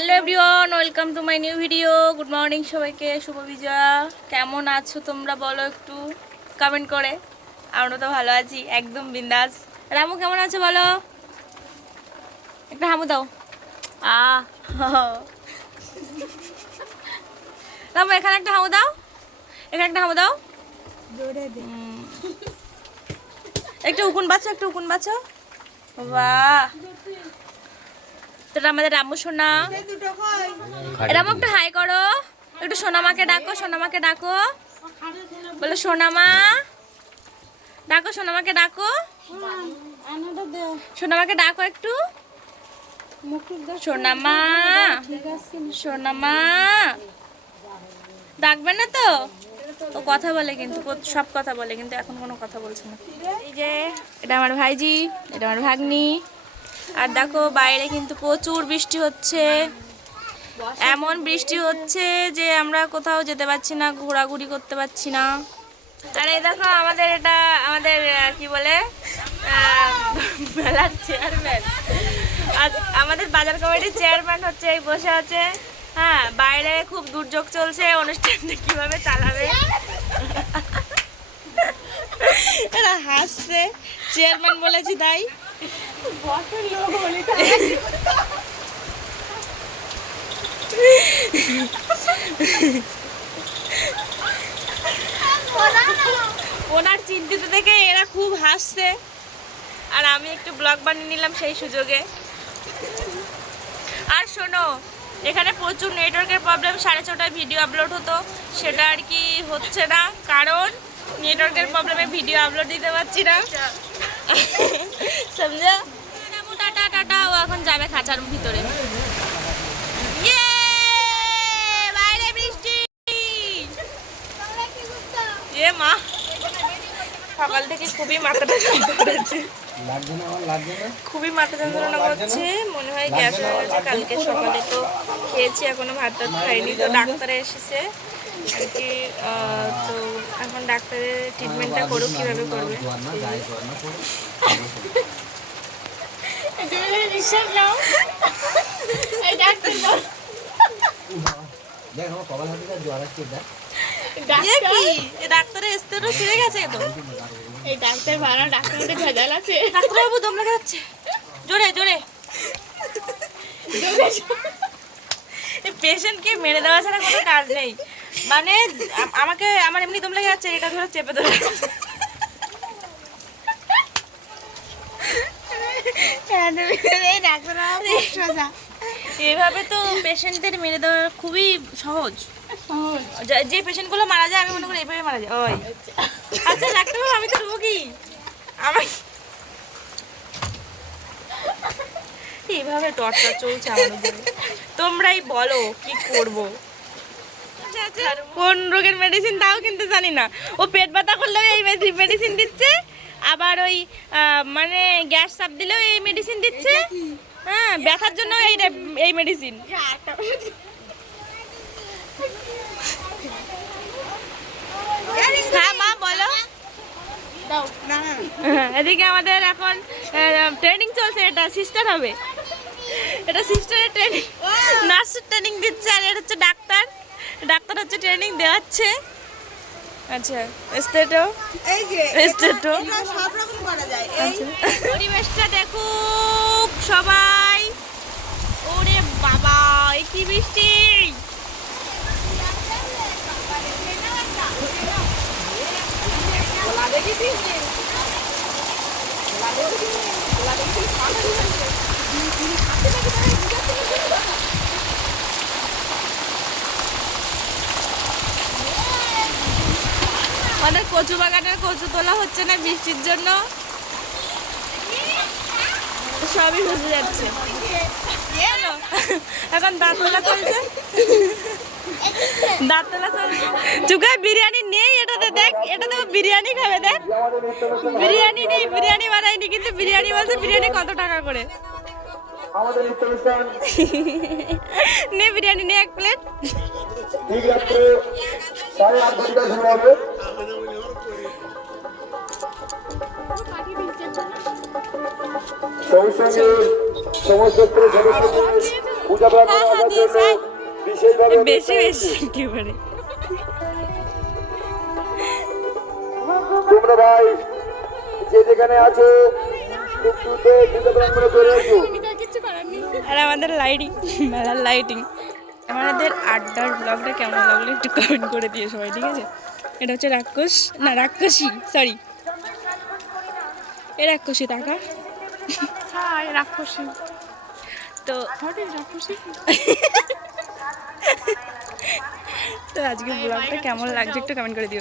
Hello everyone, welcome to my new video. Good morning সবাইকে, শুভ বিজয়া। কেমন আছো তোমরা বলো একটু কমেন্ট করে। আমরা তো ভালো আছি, একদম বিন্দাস। রামু কেমন আছো বলো, একটা হামু দাও। রামু এখানে একটা হামু দাও, এখানে একটা হামু দাও। একটু উকুন বাঁচো, একটু উকুন বাঁচো। বাহ, তোরা আমাদের রামু সোনা। রামু একটু হাই করো, একটু সোনামাকে ডাকো, সোনামাকে ডাকো, বলো সোনামা ডাকো, সোনামাকে ডাকো, সোনামাকে ডাকো একটু, সোনামা সোনামা। ডাকবে না তো? ও কথা বলে কিন্তু, সব কথা বলে কিন্তু এখন কোনো কথা বলছে না। এই যে এটা আমার ভাইজি, এটা আমার ভাগ্নি। আর দেখো বাইরে কিন্তু প্রচুর বৃষ্টি হচ্ছে, এমন বৃষ্টি হচ্ছে যে আমরা কোথাও যেতে পারছি না, ঘোরাঘুরি করতে পারছি না। আর এই দেখো আমাদের এটা আমাদের কি বলে মেলার চেয়ারম্যান, আজ আমাদের বাজার কমিটির চেয়ারম্যান হচ্ছে এই বসে আছে। হ্যাঁ, বাইরে খুব দুর্যোগ চলছে, অনুষ্ঠানটা কিভাবে চালাবে। এরা হাসছে, চেয়ারম্যান বলেছি তাই। ওনার চিন্তিত দেখে এরা খুব হাসছে, আর আমি একটু ব্লগ বানিয়ে নিলাম সেই সুযোগে। আর শোনো, এখানে প্রচুর নেটওয়ার্কের প্রবলেম। 4:30টায় ভিডিও আপলোড হতো, সেটা আর কি হচ্ছে না, কারণ নেটওয়ার্কের প্রবলেমে ভিডিও আপলোড দিতে পারছি না। সমঝা? টাটা টাটা, ও এখন যাবে খাঁচার ভিতরে। বাইরে বৃষ্টি, এ মা, সকাল থেকে খুবই মাথাটা যন্ত্রণা করছে, খুবই মাথা যন্ত্রণা করছে। মনে হয় গ্যাস হয়ে গেছে। কালকে সকালে তো খেয়েছি, এখনো ভাত টাত খাইনি। তো ডাক্তারে এসেছে আর কি, তো এখন ডাক্তারের ট্রিটমেন্টটা করুক, কীভাবে করবে। ডাক্তারের স্থিরও ছিঁড়ে গেছে তো। এই ডাক্তার ভাড়া, ডাক্তারের ভেজাল আছে। ডাক্তারবাবু দম লেগে যাচ্ছে, জোরে জোরে। পেশেন্টকে মেরে দেওয়া ছাড়া কোনো কাজ নেই। মানে আমাকে, আমার এমনি দম লেগে যাচ্ছে, এটা ধরে চেপে ধরে। এভাবে তো পেশেন্টদের মেরে দেওয়া খুবই সহজ। যে পেশেন্টগুলো মারা যায়, আমি মনে করি এইভাবে মারা যায়। ওই আচ্ছা ডাক্তারবাবু, আমি তো রোগী, আমার এইভাবে টর্চার চলছে আমার উপরে। তোমরাই বলো কি করব। কোন রোগের মেডিসিন তাও কিন্তু জানি না। ও পেট ব্যথা করলেও এই মেডিসিন দিচ্ছে, আবার ওই মানে গ্যাস চাপ দিলেও এই মেডিসিন দিচ্ছে। হ্যাঁ, ব্যথার জন্য এই মেডিসিন। হ্যাঁ মা বলো। এদিকে আমাদের এখন ট্রেনিং চলছে, এটা সিস্টার হবে, এটা সিস্টারের ট্রেনিং, নার্সের ট্রেনিং দিচ্ছে। আর এটা হচ্ছে ডাক্তার, ডাক্তার হচ্ছে ট্রেনিং দেওয়াচ্ছে। আচ্ছা, স্টেটো, এই যে স্টেটো সব রকম করা যায়। এই পরিবেশটা দেখো সবাই। ওরে বাবা, এই কি বৃষ্টি! আমাদের কচু বাগানের কচু তোলা হচ্ছে না বৃষ্টির জন্য, সবই বুঝে যাচ্ছে। এখন দাঁত তোলা চলছে, দাঁত তোলা চলছে। চুকায় বিরিয়ানি নেই, এটাতে দেখ, এটাতে বিরিয়ানি খাবে। দেখ, বিরিয়ানি নেই, বিরিয়ানি বানাইনি, কিন্তু বিরিয়ানি বলছে। বিরিয়ানি কত টাকা করে? নে বিরিয়ানি নে, 1 প্লেট। সমস্ত পূজা প্রাঙ্গণে হ্যাঁ, আসার দিয়েছে। জন্য বিশেষভাবে অনুরোধ বেশি জানাচ্ছি। একেবারে। তোমরা ভাই যে যেখানে আছো খুব দ্রুত পূজা প্রাঙ্গণে চলে এসো। কিছু করার নেই। আর আমাদের লাইটিং, মেলার লাইটিং। আমাদের আড্ডার ব্লগটা কেমন লাগলো একটু কমেন্ট করে দিও সবাই, ঠিক আছে? এটা হচ্ছে রাক্ষস, না রাক্ষসী, সরি, এ রাক্ষসী টাকা। হাই রাক্ষসী। তো হোয়াট ইজ রাক্ষসী? তো আজকে ব্লগটা কেমন লাগছে একটু কমেন্ট করে দিও।